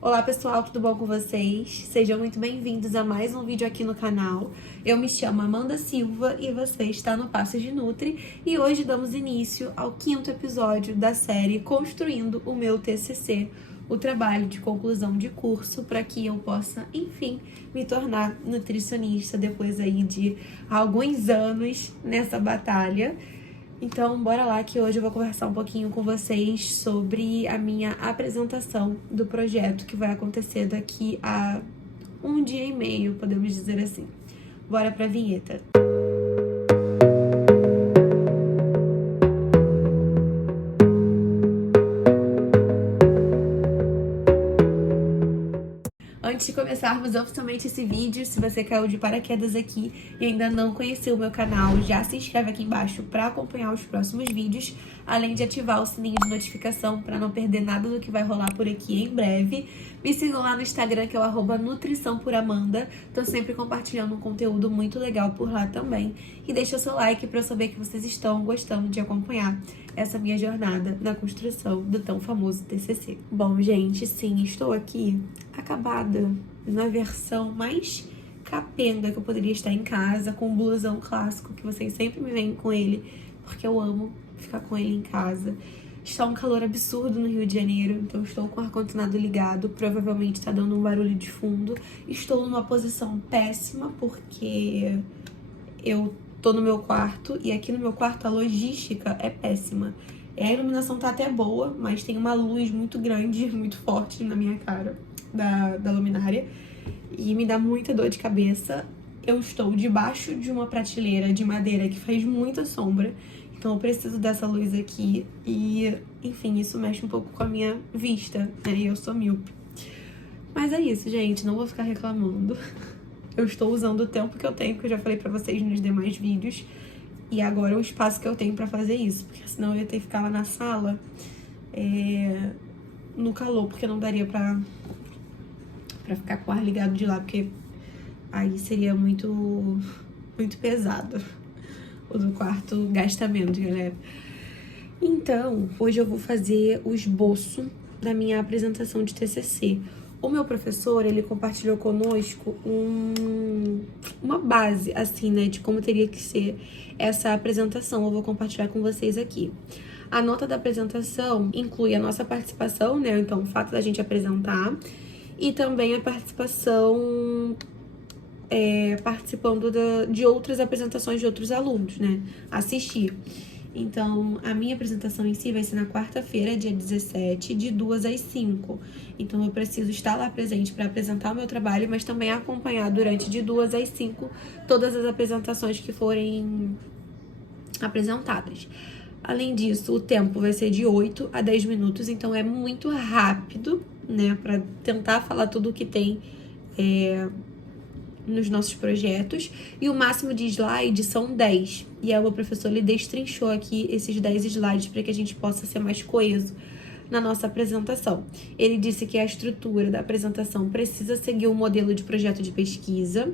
Olá pessoal, tudo bom com vocês? Sejam muito bem-vindos a mais um vídeo aqui no canal. Eu me chamo Amanda Silva e você está no Passos de Nutri e hoje damos início ao 5º episódio da série Construindo o meu TCC, o trabalho de conclusão de curso para que eu possa, enfim, me tornar nutricionista depois aí de alguns anos nessa batalha. Então, bora lá que hoje eu vou conversar um pouquinho com vocês sobre a minha apresentação do projeto que vai acontecer daqui a um dia e meio, podemos dizer assim. Bora pra vinheta. Antes de começarmos oficialmente esse vídeo, se você caiu de paraquedas aqui e ainda não conheceu o meu canal, já se inscreve aqui embaixo para acompanhar os próximos vídeos, além de ativar o sininho de notificação para não perder nada do que vai rolar por aqui em breve. Me sigam lá no Instagram, que é o @nutriçãoporamanda. Tô sempre compartilhando um conteúdo muito legal por lá também. E deixa o seu like para eu saber que vocês estão gostando de acompanhar essa minha jornada na construção do tão famoso TCC. Bom, gente, sim, estou aqui acabada na versão mais capenga que eu poderia estar em casa, com um blusão clássico que vocês sempre me veem com ele, porque eu amo ficar com ele em casa. Está um calor absurdo no Rio de Janeiro, então estou com o ar-condicionado ligado, provavelmente está dando um barulho de fundo. Estou numa posição péssima porque eu tô no meu quarto e aqui no meu quarto a logística é péssima. A iluminação tá até boa, mas tem uma luz muito grande, muito forte na minha cara da luminária e me dá muita dor de cabeça. Eu estou debaixo de uma prateleira de madeira que faz muita sombra, então eu preciso dessa luz aqui e, enfim, isso mexe um pouco com a minha vista, né? E eu sou míope. Mas é isso, gente, não vou ficar reclamando. Eu estou usando o tempo que eu tenho, que eu já falei pra vocês nos demais vídeos, e agora é o espaço que eu tenho pra fazer isso, porque senão eu ia ter que ficar lá na sala no calor, porque não daria pra ficar com o ar ligado de lá, porque aí seria muito pesado. O do quarto gasta menos, galera. Então, hoje eu vou fazer o esboço da minha apresentação de TCC. O meu professor, ele compartilhou conosco uma base, assim, né, de como teria que ser essa apresentação. Eu vou compartilhar com vocês aqui. A nota da apresentação inclui a nossa participação, né, então o fato da gente apresentar, e também a participação participando de outras apresentações de outros alunos, né, assistir. Então, a minha apresentação em si vai ser na quarta-feira, dia 17, de 2 às 5. Então, eu preciso estar lá presente para apresentar o meu trabalho, mas também acompanhar durante de 2 às 5 todas as apresentações que forem apresentadas. Além disso, o tempo vai ser de 8 a 10 minutos, então é muito rápido, né, para tentar falar tudo o que tem nos nossos projetos, e o máximo de slides são 10. E aí o meu professor, ele destrinchou aqui esses 10 slides para que a gente possa ser mais coeso na nossa apresentação. Ele disse que a estrutura da apresentação precisa seguir um modelo de projeto de pesquisa,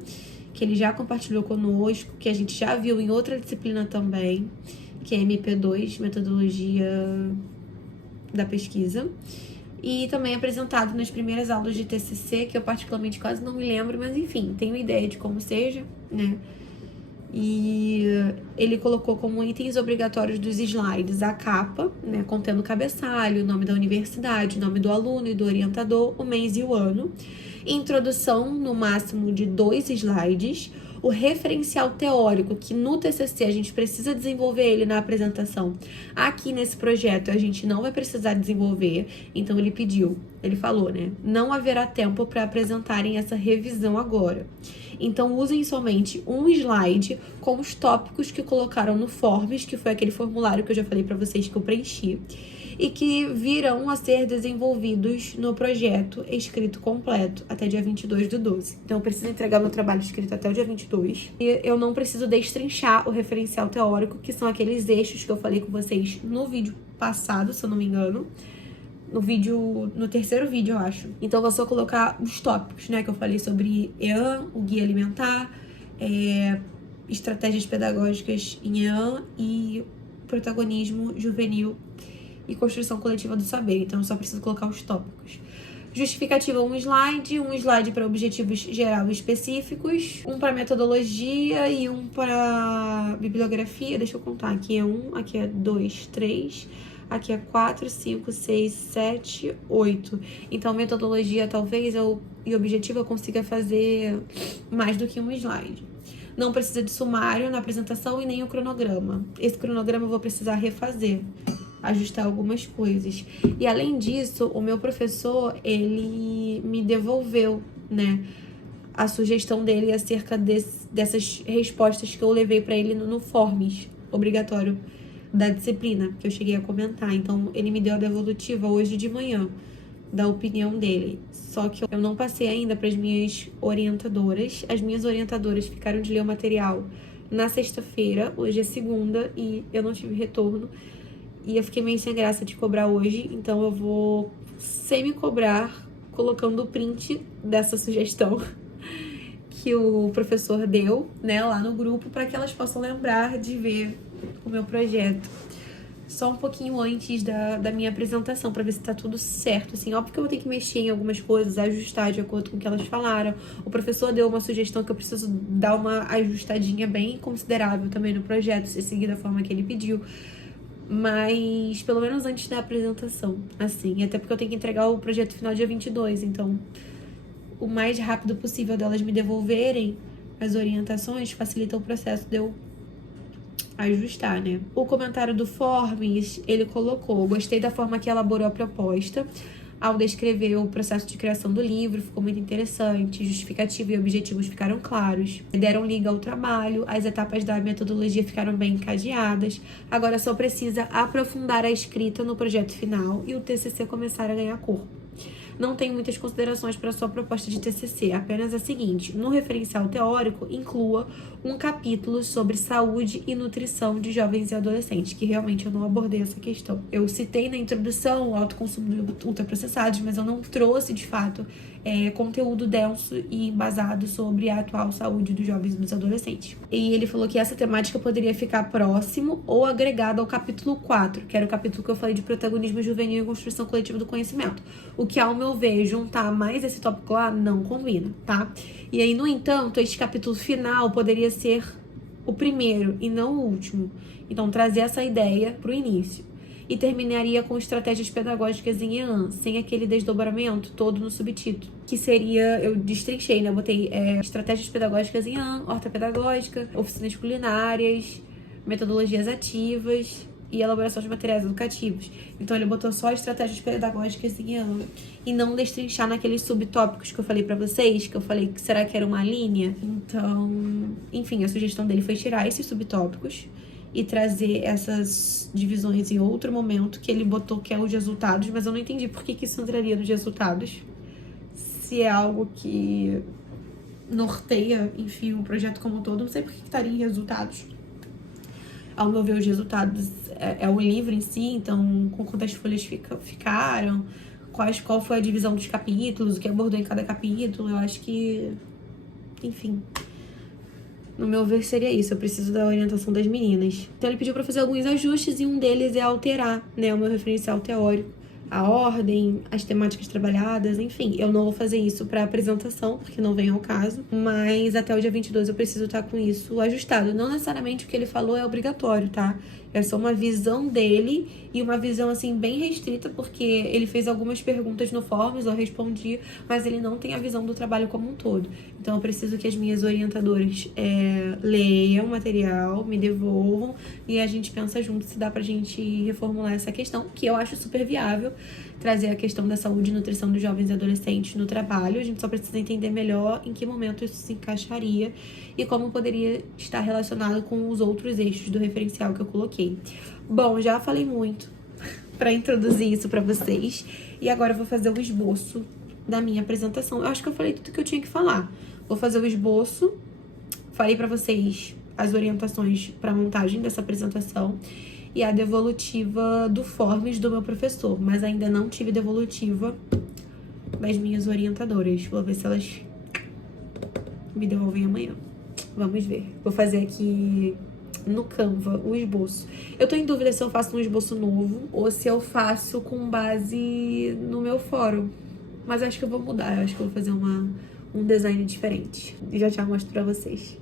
que ele já compartilhou conosco, que a gente já viu em outra disciplina também, que é MP2, Metodologia da Pesquisa. E também apresentado nas primeiras aulas de TCC, que eu particularmente quase não me lembro, mas enfim, tenho ideia de como seja, né? E ele colocou como itens obrigatórios dos slides a capa, né, contendo o cabeçalho, o nome da universidade, o nome do aluno e do orientador, o mês e o ano. Introdução, no máximo de 2 slides. O referencial teórico, que no TCC a gente precisa desenvolver ele na apresentação. Aqui nesse projeto a gente não vai precisar desenvolver, então ele falou, né? Não haverá tempo para apresentarem essa revisão agora. Então usem somente um slide com os tópicos que colocaram no Forms, que foi aquele formulário que eu já falei para vocês que eu preenchi, e que virão a ser desenvolvidos no projeto escrito completo até dia 22/12. Então eu preciso entregar meu trabalho escrito até o dia 22. E eu não preciso destrinchar o referencial teórico, que são aqueles eixos que eu falei com vocês no vídeo passado, se eu não me engano. No terceiro vídeo, eu acho. Então eu vou só colocar os tópicos, né, que eu falei sobre EAN, o guia alimentar, estratégias pedagógicas em EAN e protagonismo juvenil e construção coletiva do saber. Então eu só preciso colocar os tópicos. Justificativa, um slide para objetivos geral e específicos, um para metodologia e um para bibliografia. Deixa eu contar, aqui é 1, aqui é 2, 3, aqui é 4, 5, 6, 7, 8. Então, metodologia talvez e objetivo eu consiga fazer mais do que um slide. Não precisa de sumário na apresentação e nem o cronograma. Esse cronograma eu vou precisar refazer, ajustar algumas coisas. E além disso, o meu professor, ele me devolveu, né, a sugestão dele acerca dessas respostas que eu levei para ele no Forms obrigatório da disciplina, que eu cheguei a comentar. Então, ele me deu a devolutiva hoje de manhã, da opinião dele. Só que eu não passei ainda para as minhas orientadoras. As minhas orientadoras ficaram de ler o material na sexta-feira, hoje é segunda, e eu não tive retorno. E eu fiquei meio sem graça de cobrar hoje, então eu vou semi-cobrar colocando o print dessa sugestão que o professor deu, né, lá no grupo, para que elas possam lembrar de ver o meu projeto. Só um pouquinho antes da minha apresentação, para ver se tá tudo certo, assim. Óbvio que eu vou ter que mexer em algumas coisas, ajustar de acordo com o que elas falaram. O professor deu uma sugestão que eu preciso dar uma ajustadinha bem considerável também no projeto, se seguir da forma que ele pediu. Mas, pelo menos antes da apresentação, assim. Até porque eu tenho que entregar o projeto final dia 22, então o mais rápido possível delas me devolverem as orientações facilita o processo de eu ajustar, né? O comentário do Forms, ele colocou: gostei da forma que elaborou a proposta ao descrever o processo de criação do livro, ficou muito interessante, justificativa e objetivos ficaram claros, deram liga ao trabalho, as etapas da metodologia ficaram bem encadeadas, agora só precisa aprofundar a escrita no projeto final e o TCC começar a ganhar corpo. Não tem muitas considerações para sua proposta de TCC, apenas a seguinte: no referencial teórico, inclua um capítulo sobre saúde e nutrição de jovens e adolescentes, que realmente eu não abordei essa questão. Eu citei na introdução o alto consumo de ultraprocessados, mas eu não trouxe, de fato, conteúdo denso e embasado sobre a atual saúde dos jovens e dos adolescentes. E ele falou que essa temática poderia ficar próximo ou agregado ao capítulo 4, que era o capítulo que eu falei de protagonismo juvenil e construção coletiva do conhecimento. O que, ao meu ver, juntar mais esse tópico lá não combina, tá? E aí, no entanto, este capítulo final poderia ser o primeiro e não o último. Então, trazer essa ideia pro início. E terminaria com estratégias pedagógicas em EAN, sem aquele desdobramento todo no subtítulo, que seria, eu destrinchei, né? Eu botei estratégias pedagógicas em EAN, horta pedagógica, oficinas culinárias, metodologias ativas e elaboração de materiais educativos. Então, ele botou só estratégias pedagógicas em EAN e não destrinchar naqueles subtópicos que eu falei pra vocês, que eu falei que será que era uma linha? Então, enfim, a sugestão dele foi tirar esses subtópicos e trazer essas divisões em outro momento, que ele botou que é os resultados, mas eu não entendi por que isso entraria nos resultados, se é algo que norteia, enfim, o projeto como um todo, não sei por que estaria em resultados. Ao meu ver, os resultados é o livro em si, então, com quantas folhas ficaram, qual foi a divisão dos capítulos, o que abordou em cada capítulo, eu acho que, enfim, no meu ver seria isso, eu preciso da orientação das meninas. Então ele pediu pra fazer alguns ajustes e um deles é alterar, né, o meu referencial teórico, a ordem, as temáticas trabalhadas, enfim. Eu não vou fazer isso pra apresentação, porque não vem ao caso, mas até o dia 22 eu preciso estar com isso ajustado. Não necessariamente o que ele falou é obrigatório, tá? É só uma visão dele e uma visão, assim, bem restrita, porque ele fez algumas perguntas no Forms, eu respondi, mas ele não tem a visão do trabalho como um todo. Então, eu preciso que as minhas orientadoras leiam o material, me devolvam e a gente pensa junto se dá pra gente reformular essa questão, que eu acho super viável, trazer a questão da saúde e nutrição dos jovens e adolescentes no trabalho. A gente só precisa entender melhor em que momento isso se encaixaria e como poderia estar relacionado com os outros eixos do referencial que eu coloquei. Bom, já falei muito para introduzir isso para vocês e agora eu vou fazer o esboço da minha apresentação. Eu acho que eu falei tudo que eu tinha que falar. Vou fazer o esboço, falei para vocês as orientações para montagem dessa apresentação e a devolutiva do Forms do meu professor, mas ainda não tive devolutiva das minhas orientadoras. Vou ver se elas me devolvem amanhã. Vamos ver. Vou fazer aqui no Canva o esboço. Eu tô em dúvida se eu faço um esboço novo ou se eu faço com base no meu fórum. Mas acho que eu vou mudar, eu acho que eu vou fazer um design diferente. E já mostro pra vocês.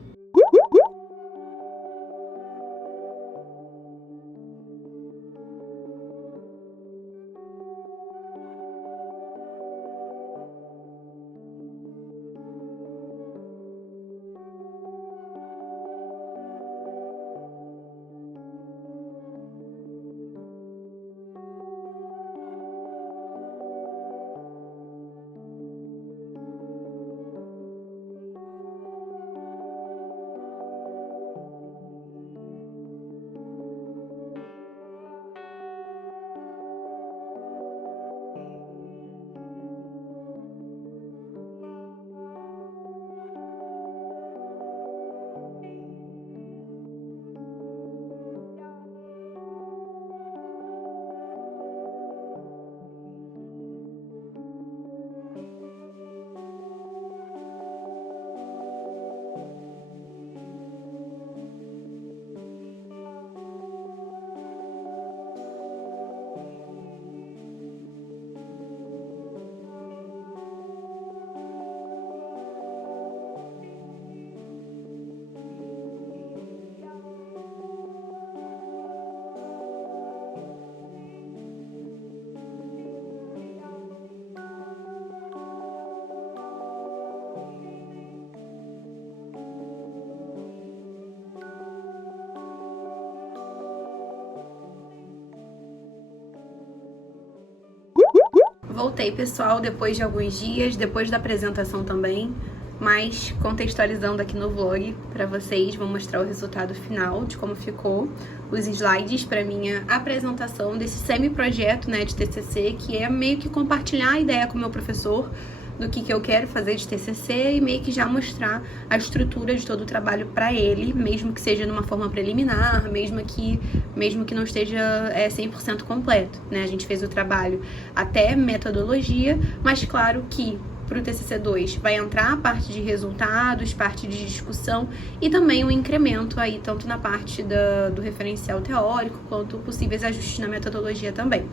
Voltei, pessoal, depois de alguns dias, depois da apresentação também, mas contextualizando aqui no vlog pra vocês, vou mostrar o resultado final de como ficou os slides pra minha apresentação desse semi-projeto, né, de TCC, que é meio que compartilhar a ideia com o meu professor do que eu quero fazer de TCC e meio que já mostrar a estrutura de todo o trabalho para ele, mesmo que seja numa forma preliminar, mesmo que não esteja 100% completo, né? A gente fez o trabalho até metodologia, mas claro que para o TCC2 vai entrar a parte de resultados, parte de discussão e também um incremento aí, tanto na parte do referencial teórico, quanto possíveis ajustes na metodologia também.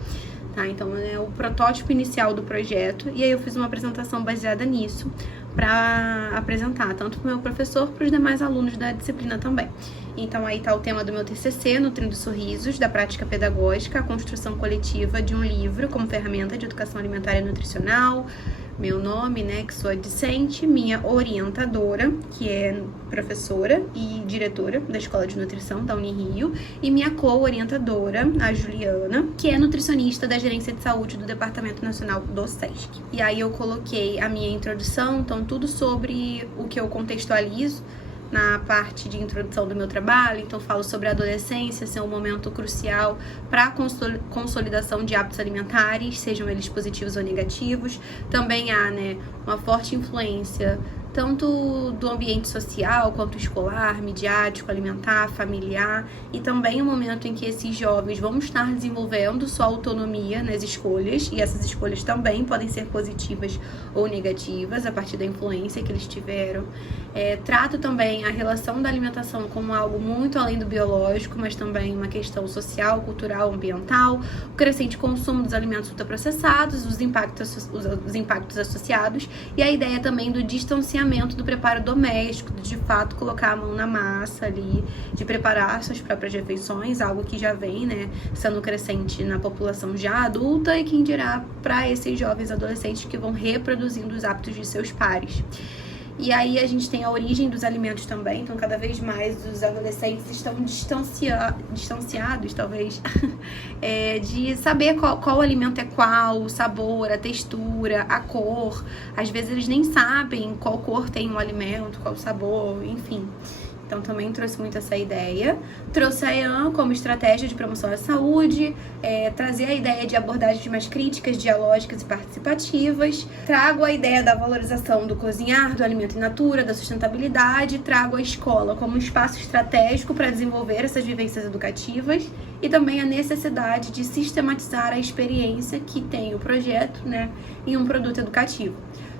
Tá, então é o protótipo inicial do projeto e aí eu fiz uma apresentação baseada nisso para apresentar tanto para o meu professor, para os demais alunos da disciplina também. Então aí tá o tema do meu TCC, Nutrindo Sorrisos, da prática pedagógica, a construção coletiva de um livro como ferramenta de educação alimentar e nutricional, meu nome, né, que sou a discente, minha orientadora, que é professora e diretora da Escola de Nutrição da Unirio, e minha co-orientadora, a Juliana, que é nutricionista da Gerência de Saúde do Departamento Nacional do SESC. E aí eu coloquei a minha introdução, então tudo sobre o que eu contextualizo na parte de introdução do meu trabalho, então falo sobre a adolescência ser um momento crucial para a consolidação de hábitos alimentares, sejam eles positivos ou negativos. Também há, né, uma forte influência tanto do ambiente social, quanto escolar, midiático, alimentar, familiar, e também o momento em que esses jovens vão estar desenvolvendo sua autonomia nas escolhas, e essas escolhas também podem ser positivas ou negativas, a partir da influência que eles tiveram. Trato também a relação da alimentação como algo muito além do biológico, mas também uma questão social, cultural, ambiental, o crescente consumo dos alimentos ultraprocessados, os impactos associados, e a ideia também do distanciamento do preparo doméstico, de fato colocar a mão na massa ali, de preparar suas próprias refeições, algo que já vem, né, sendo crescente na população já adulta e quem dirá para esses jovens adolescentes que vão reproduzindo os hábitos de seus pares. E aí a gente tem a origem dos alimentos também, então cada vez mais os adolescentes estão distanciados, talvez, de saber qual alimento é qual, o sabor, a textura, a cor. Às vezes eles nem sabem qual cor tem um alimento, qual sabor, enfim. Então também trouxe muito essa ideia. Trouxe a EAN como estratégia de promoção à saúde, trazer a ideia de abordagens mais críticas, dialógicas e participativas. Trago a ideia da valorização do cozinhar, do alimento in natura, da sustentabilidade. Trago a escola como um espaço estratégico para desenvolver essas vivências educativas. E também a necessidade de sistematizar a experiência que tem o projeto, né, em um produto educativo.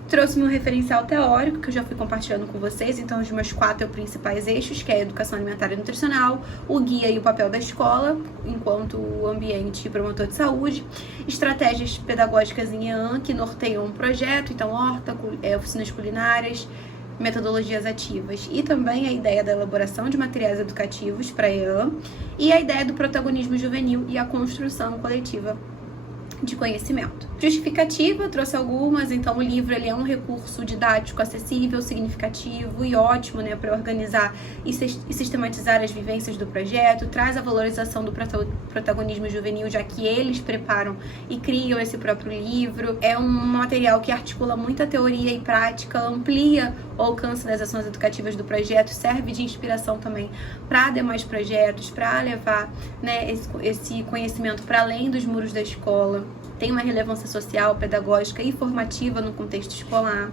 Trouxe meu referencial teórico, que eu já fui compartilhando com vocês, então os meus 4 principais eixos, que é a educação alimentar e nutricional, o guia e o papel da escola, enquanto ambiente e promotor de saúde, estratégias pedagógicas em EAN, que norteiam um projeto, então horta, oficinas culinárias, metodologias ativas, e também a ideia da elaboração de materiais educativos para EAN, e a ideia do protagonismo juvenil e a construção coletiva de conhecimento. Justificativa, eu trouxe algumas, então o livro ele é um recurso didático acessível, significativo e ótimo, né, para organizar e sistematizar as vivências do projeto, traz a valorização do protagonismo juvenil, já que eles preparam e criam esse próprio livro. É um material que articula muita teoria e prática, amplia o alcance das ações educativas do projeto, serve de inspiração também para demais projetos, para levar, né, esse conhecimento para além dos muros da escola. Tem uma relevância social, pedagógica e formativa no contexto escolar.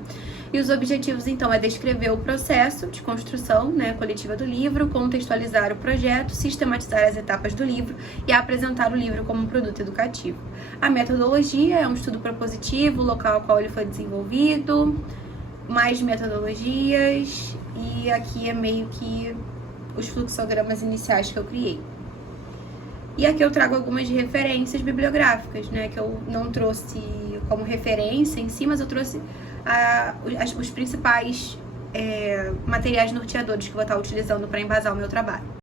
E os objetivos, então, é descrever o processo de construção, né, coletiva do livro, contextualizar o projeto, sistematizar as etapas do livro e apresentar o livro como um produto educativo. A metodologia é um estudo propositivo, o local ao qual ele foi desenvolvido, mais metodologias, e aqui é meio que os fluxogramas iniciais que eu criei. E aqui eu trago algumas referências bibliográficas, né, que eu não trouxe como referência em si, mas eu trouxe os principais materiais norteadores que eu vou estar utilizando para embasar o meu trabalho.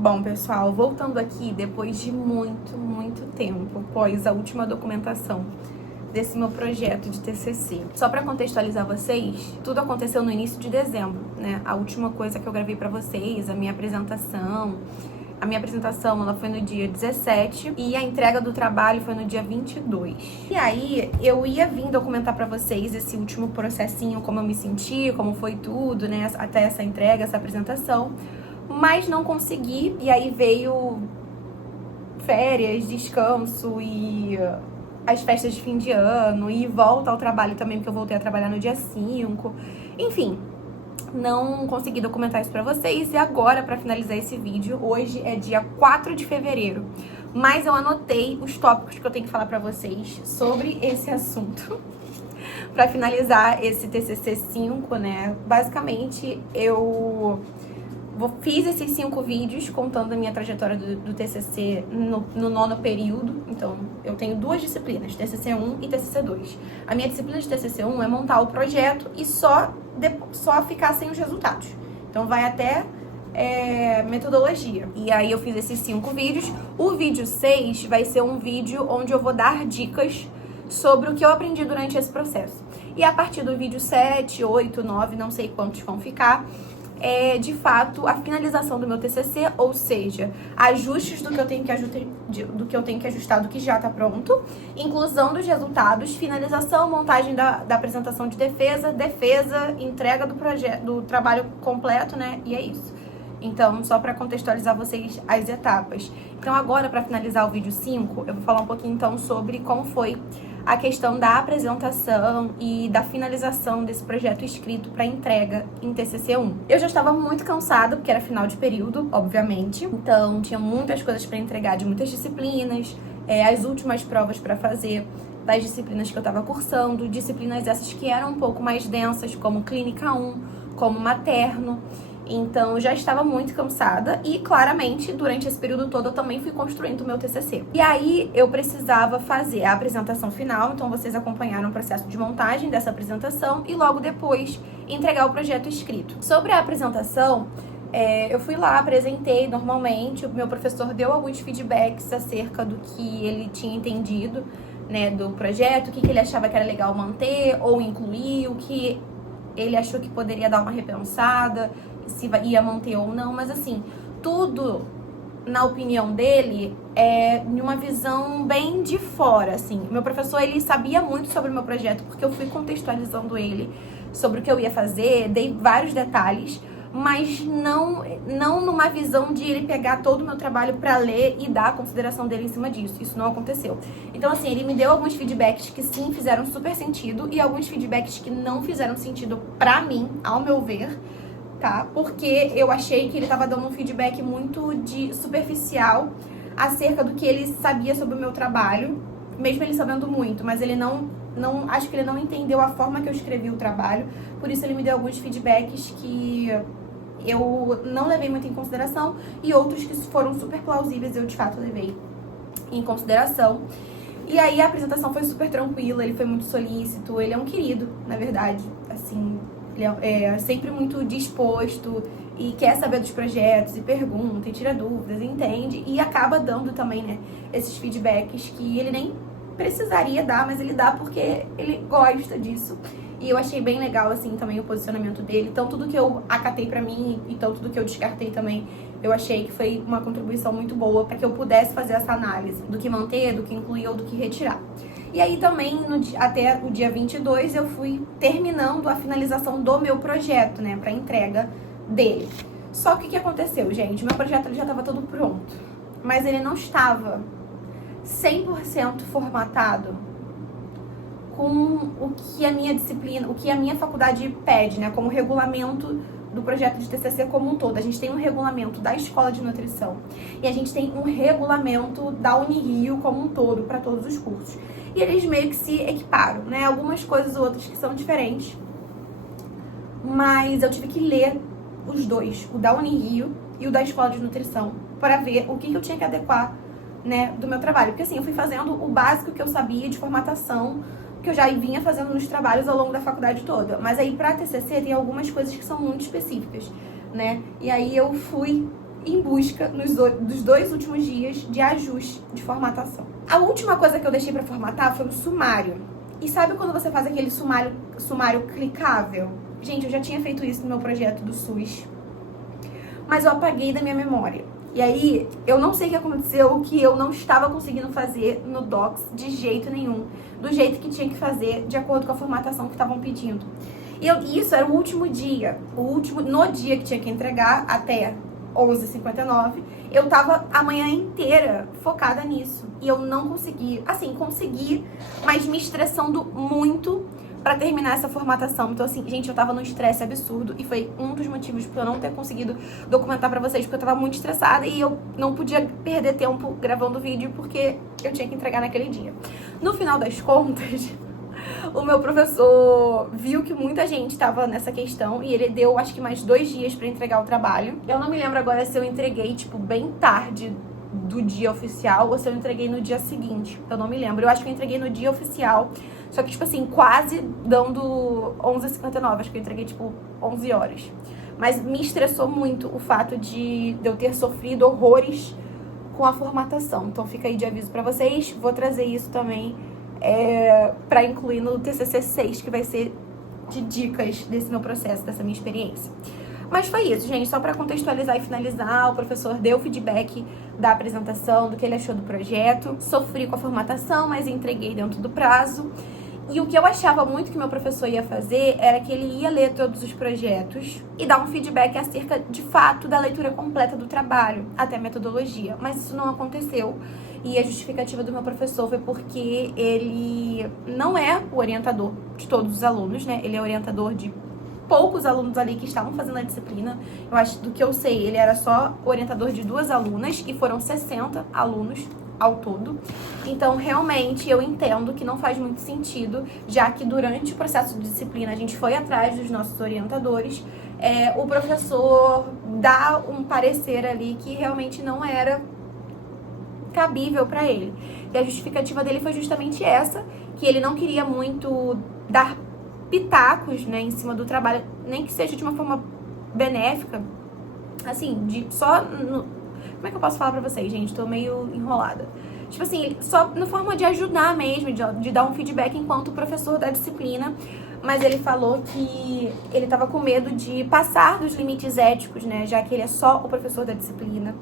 Bom, pessoal, voltando aqui, depois de muito tempo, após a última documentação desse meu projeto de TCC. Só para contextualizar vocês, tudo aconteceu no início de dezembro, né? A última coisa que eu gravei para vocês, a minha apresentação, ela foi no dia 17 e a entrega do trabalho foi no dia 22. E aí, eu ia vir documentar pra vocês esse último processinho, como eu me senti, como foi tudo, né, até essa entrega, essa apresentação, mas não consegui, e aí veio férias, descanso e as festas de fim de ano, e volta ao trabalho também, porque eu voltei a trabalhar no dia 5, enfim. Não consegui documentar isso pra vocês, e agora, pra finalizar esse vídeo, hoje é dia 4 de fevereiro. mas eu anotei os tópicos que eu tenho que falar pra vocês sobre esse assunto. Pra finalizar esse TCC 5, né? Basicamente, eu fiz esses 5 vídeos contando a minha trajetória do TCC no 9º período. Então, eu tenho 2 disciplinas, TCC 1 e TCC 2. A minha disciplina de TCC 1 é montar o projeto e só ficar sem os resultados. Então, vai até metodologia. E aí, eu fiz esses 5 vídeos. O vídeo 6 vai ser um vídeo onde eu vou dar dicas sobre o que eu aprendi durante esse processo. E a partir do vídeo 7, 8, 9, não sei quantos vão ficar, de fato a finalização do meu TCC, ou seja, ajustes do que eu tenho que ajustar, do que já está pronto, inclusão dos resultados, finalização, montagem da apresentação de defesa, entrega do trabalho completo, né? E é isso. Então, só para contextualizar vocês as etapas. Então, agora, para finalizar o vídeo 5, eu vou falar um pouquinho, então, sobre como foi a questão da apresentação e da finalização desse projeto escrito para entrega em TCC 1. Eu já estava muito cansada, porque era final de período, obviamente. Então, tinha muitas coisas para entregar de muitas disciplinas, as últimas provas para fazer das disciplinas que eu estava cursando, disciplinas essas que eram um pouco mais densas, como Clínica 1, como Materno. Então, eu já estava muito cansada e, claramente, durante esse período todo, eu também fui construindo o meu TCC. E aí, eu precisava fazer a apresentação final, então vocês acompanharam o processo de montagem dessa apresentação e, logo depois, entregar o projeto escrito. Sobre a apresentação, eu fui lá, apresentei normalmente, o meu professor deu alguns feedbacks acerca do que ele tinha entendido, né, do projeto, o que ele achava que era legal manter ou incluir, o que ele achou que poderia dar uma repensada, se ia manter ou não, mas assim, tudo, na opinião dele, de uma visão bem de fora, assim. Meu professor, ele sabia muito sobre o meu projeto, porque eu fui contextualizando ele sobre o que eu ia fazer, dei vários detalhes, mas não numa visão de ele pegar todo o meu trabalho pra ler e dar a consideração dele em cima disso. Isso não aconteceu. Então, assim, ele me deu alguns feedbacks que sim, fizeram super sentido e alguns feedbacks que não fizeram sentido pra mim, ao meu ver, tá? Porque eu achei que ele tava dando um feedback muito superficial acerca do que ele sabia sobre o meu trabalho, mesmo ele sabendo muito, mas ele acho que ele não entendeu a forma que eu escrevi o trabalho, por isso ele me deu alguns feedbacks que eu não levei muito em consideração e outros que foram super plausíveis eu de fato levei em consideração. E aí a apresentação foi super tranquila, ele foi muito solícito, ele é um querido, na verdade, assim, ele é sempre muito disposto e quer saber dos projetos e pergunta e tira dúvidas, entende e acaba dando também, né, esses feedbacks que ele nem precisaria dar, mas ele dá porque ele gosta disso. E eu achei bem legal, assim, também o posicionamento dele. Tanto do que eu acatei pra mim e tanto do que eu descartei também, eu achei que foi uma contribuição muito boa para que eu pudesse fazer essa análise do que manter, do que incluir ou do que retirar. E aí também, até o dia 22, eu fui terminando a finalização do meu projeto, né, pra entrega dele. Só que o que aconteceu, gente? Meu projeto ele já estava todo pronto, mas ele não estava 100% formatado com o que a minha disciplina, o que a minha faculdade pede, né, como regulamento do projeto de TCC como um todo. A gente tem um regulamento da Escola de Nutrição e a gente tem um regulamento da Unirio como um todo, para todos os cursos. E eles meio que se equiparam, né, algumas coisas ou outras que são diferentes, mas eu tive que ler os dois, o da Unirio e o da Escola de Nutrição, para ver o que eu tinha que adequar, né, do meu trabalho. Porque assim, eu fui fazendo o básico que eu sabia de formatação, que eu já vinha fazendo nos trabalhos ao longo da faculdade toda. Mas aí pra TCC tem algumas coisas que são muito específicas, né? E aí eu fui em busca dos 2 últimos dias de ajuste de formatação. A última coisa que eu deixei pra formatar foi o sumário. E sabe quando você faz aquele sumário clicável? Gente, eu já tinha feito isso no meu projeto do SUS, mas eu apaguei da minha memória. E aí, eu não sei o que aconteceu, que eu não estava conseguindo fazer no Docs de jeito nenhum, do jeito que tinha que fazer, de acordo com a formatação que estavam pedindo. E isso era o último dia, no dia que tinha que entregar, até 11h59, eu tava a manhã inteira focada nisso. E eu não consegui, assim, consegui, mas me estressando muito, pra terminar essa formatação. Então, assim, gente, eu tava num estresse absurdo e foi um dos motivos pra eu não ter conseguido documentar pra vocês, porque eu tava muito estressada e eu não podia perder tempo gravando vídeo porque eu tinha que entregar naquele dia. No final das contas, o meu professor viu que muita gente tava nessa questão e ele deu, acho que mais 2 dias pra entregar o trabalho. Eu não me lembro agora se eu entreguei, tipo, bem tarde do dia oficial ou se eu entreguei no dia seguinte. Eu não me lembro. Eu acho que eu entreguei no dia oficial, só que, tipo assim, quase dando 11h59. Acho que eu entreguei, tipo, 11 horas. Mas me estressou muito o fato de eu ter sofrido horrores com a formatação. Então fica aí de aviso pra vocês. Vou trazer isso também pra incluir no TCC 6, que vai ser de dicas desse meu processo, dessa minha experiência. Mas foi isso, gente, só pra contextualizar e finalizar, o professor deu feedback da apresentação, do que ele achou do projeto. Sofri com a formatação, mas entreguei dentro do prazo. E o que eu achava muito que meu professor ia fazer era que ele ia ler todos os projetos e dar um feedback acerca, de fato, da leitura completa do trabalho, até a metodologia. Mas isso não aconteceu. E a justificativa do meu professor foi porque ele não é o orientador de todos os alunos, né? Ele é orientador de poucos alunos ali que estavam fazendo a disciplina. Eu acho, do que eu sei, ele era só orientador de 2 alunas e foram 60 alunos ao todo. Então, realmente, eu entendo que não faz muito sentido, já que durante o processo de disciplina a gente foi atrás dos nossos orientadores, o professor dá um parecer ali que realmente não era cabível para ele. E a justificativa dele foi justamente essa, que ele não queria muito dar pitacos, né, em cima do trabalho, nem que seja de uma forma benéfica, assim, como é que eu posso falar pra vocês, gente? Tô meio enrolada. Tipo assim, só na forma de ajudar mesmo, de dar um feedback enquanto professor da disciplina, mas ele falou que ele tava com medo de passar dos limites éticos, né, já que ele é só o professor da disciplina.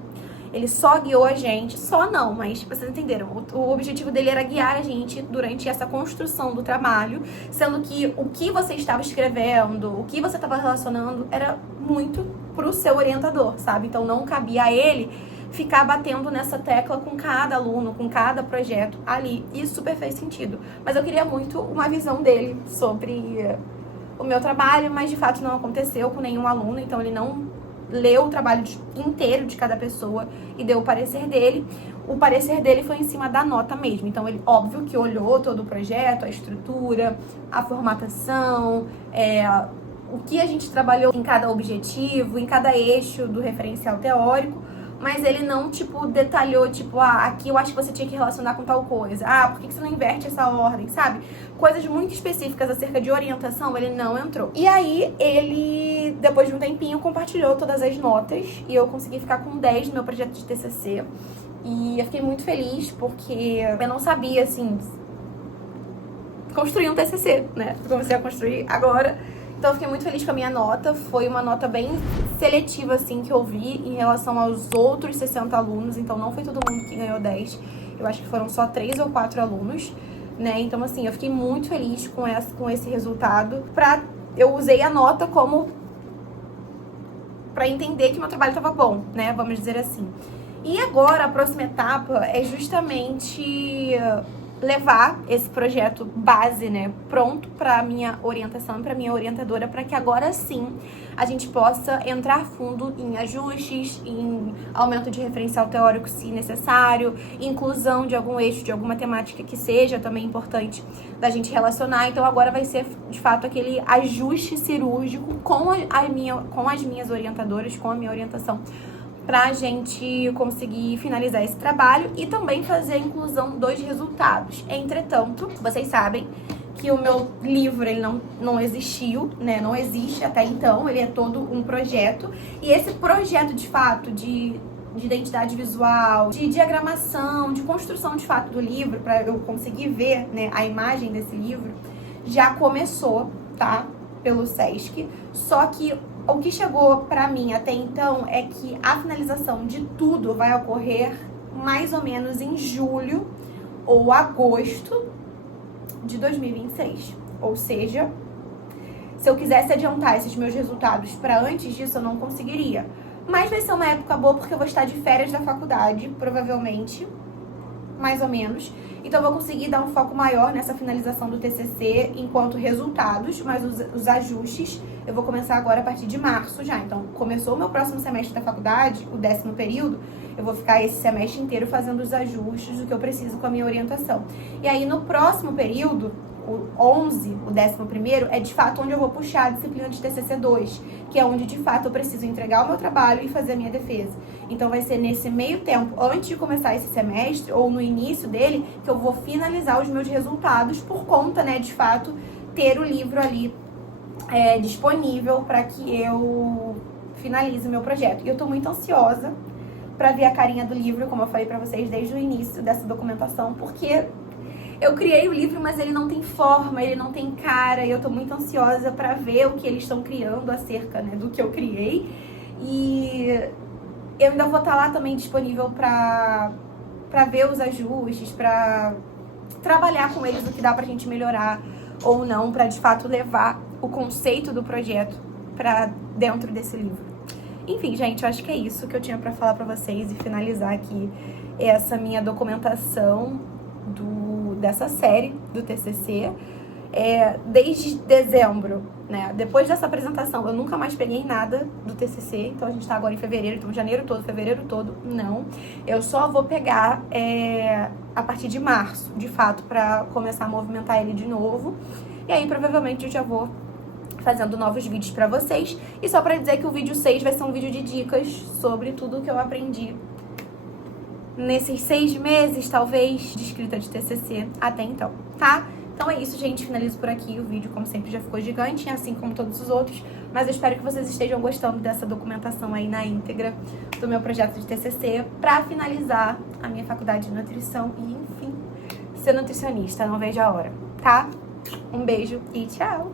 Ele só guiou a gente, só não, mas vocês entenderam. O objetivo dele era guiar a gente durante essa construção do trabalho, sendo que o que você estava escrevendo, o que você estava relacionando, era muito pro seu orientador, sabe? Então não cabia a ele ficar batendo nessa tecla com cada aluno, com cada projeto ali. Isso super fez sentido. Mas eu queria muito uma visão dele sobre o meu trabalho, mas de fato não aconteceu com nenhum aluno, então ele não leu o trabalho inteiro de cada pessoa e deu o parecer dele. O parecer dele foi em cima da nota mesmo. Então, ele, óbvio que olhou todo o projeto, a estrutura, a formatação, o que a gente trabalhou em cada objetivo, em cada eixo do referencial teórico, mas ele não, tipo, detalhou, tipo, aqui eu acho que você tinha que relacionar com tal coisa. Por que você não inverte essa ordem, sabe? Coisas muito específicas acerca de orientação, ele não entrou. E aí, ele, depois de um tempinho, compartilhou todas as notas e eu consegui ficar com 10 no meu projeto de TCC. E eu fiquei muito feliz porque eu não sabia, assim, construir um TCC, né? Eu comecei a construir agora. Então, eu fiquei muito feliz com a minha nota. Foi uma nota bem seletiva, assim, que eu vi em relação aos outros 60 alunos. Então, não foi todo mundo que ganhou 10. Eu acho que foram só 3 ou 4 alunos, né? Então, assim, eu fiquei muito feliz com esse resultado. Eu usei a nota como pra entender que meu trabalho estava bom, né? Vamos dizer assim. E agora, a próxima etapa é justamente levar esse projeto base, né, pronto para minha orientação, para minha orientadora, para que agora sim a gente possa entrar fundo em ajustes, em aumento de referencial teórico se necessário, inclusão de algum eixo, de alguma temática que seja também importante da gente relacionar. Então agora vai ser de fato aquele ajuste cirúrgico com as minhas orientadoras, com a minha orientação, pra gente conseguir finalizar esse trabalho e também fazer a inclusão dos resultados. Entretanto, vocês sabem que o meu livro, ele não existiu, né? Não existe até então, ele é todo um projeto. E esse projeto, de fato, de identidade visual, de diagramação, de construção, de fato, do livro, para eu conseguir ver, né, a imagem desse livro, já começou, tá? Pelo SESC. Só que o que chegou pra mim até então é que a finalização de tudo vai ocorrer mais ou menos em julho ou agosto de 2026. Ou seja, se eu quisesse adiantar esses meus resultados pra antes disso, eu não conseguiria. Mas vai ser uma época boa porque eu vou estar de férias da faculdade, provavelmente. mais ou menos. Então, eu vou conseguir dar um foco maior nessa finalização do TCC enquanto resultados, mas os ajustes eu vou começar agora a partir de março já. Então, começou o meu próximo semestre da faculdade, o 10º período, eu vou ficar esse semestre inteiro fazendo os ajustes do que eu preciso com a minha orientação. E aí, no próximo período, o 11, o 11º, é de fato onde eu vou puxar a disciplina de TCC2, que é onde de fato eu preciso entregar o meu trabalho e fazer a minha defesa. Então vai ser nesse meio tempo, antes de começar esse semestre, ou no início dele, que eu vou finalizar os meus resultados por conta, né, de fato, ter o livro ali disponível para que eu finalize o meu projeto. E eu tô muito ansiosa para ver a carinha do livro, como eu falei para vocês desde o início dessa documentação, porque eu criei o livro, mas ele não tem forma, ele não tem cara, e eu tô muito ansiosa pra ver o que eles estão criando acerca, né, do que eu criei. E eu ainda vou estar lá também disponível pra ver os ajustes, pra trabalhar com eles o que dá pra gente melhorar ou não, pra de fato levar o conceito do projeto pra dentro desse livro. Enfim, gente, eu acho que é isso que eu tinha pra falar pra vocês e finalizar aqui essa minha documentação dessa série do TCC. Desde dezembro, né? Depois dessa apresentação, eu nunca mais peguei nada do TCC. Então a gente tá agora em fevereiro, então janeiro todo, fevereiro todo, não. Eu só vou pegar a partir de março, de fato, pra começar a movimentar ele de novo. E aí, provavelmente, eu já vou fazendo novos vídeos pra vocês. E só pra dizer que o vídeo 6 vai ser um vídeo de dicas sobre tudo que eu aprendi nesses 6 meses, talvez, de escrita de TCC até então, tá? Então é isso, gente. Finalizo por aqui. O vídeo, como sempre, já ficou gigante, assim como todos os outros. Mas eu espero que vocês estejam gostando dessa documentação aí na íntegra do meu projeto de TCC pra finalizar a minha faculdade de nutrição e, enfim, ser nutricionista. Não vejo a hora, tá? Um beijo e tchau!